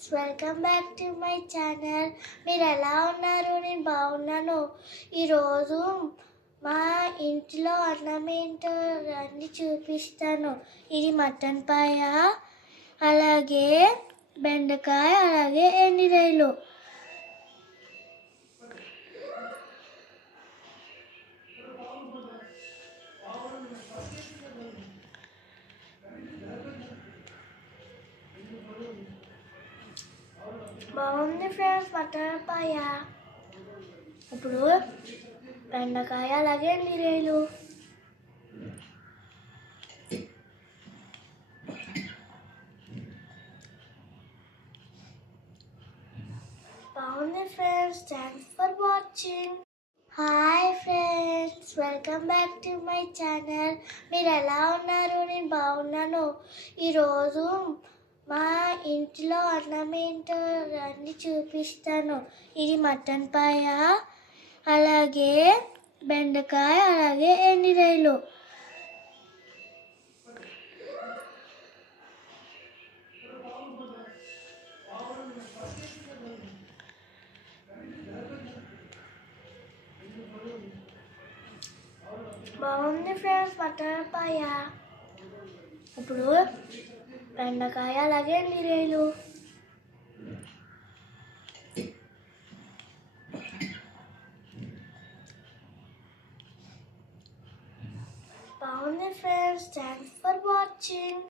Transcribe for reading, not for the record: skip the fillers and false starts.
Friends, welcome back to my channel. మీరు ఎలా ఉన్నారు? నేను బాగున్నాను. ఈరోజు మా ఇంట్లో అన్నం ఏంటో అన్ని చూపిస్తాను. ఇది మటన్ పాయ, అలాగే బెండకాయ, అలాగే ఎండిరాయలు. బాగుంది ఫ్రెండ్స్ మటన్ పాయ. ఇప్పుడు బెండకాయ, అలాగే ఎండిరాయలు. బాగుంది friends. Thanks for watching. Hi friends, welcome back to my channel. మీరు ఎలా ఉన్నారు? నేను బాగున్నాను. ఈరోజు మా ఇంట్లో అన్నం ఏంటో అన్ని చూపిస్తాను. ఇది మటన్ పాయ, అలాగే బెండకాయ, అలాగే ఎండిరాయలు. బాగుంది ఫ్రెండ్స్ మటన్ పాయ. ఇప్పుడు బెండకాయ, అలాగే ఎండిరాయలు. బాగుంది ఫ్రెండ్స్. Thanks for watching.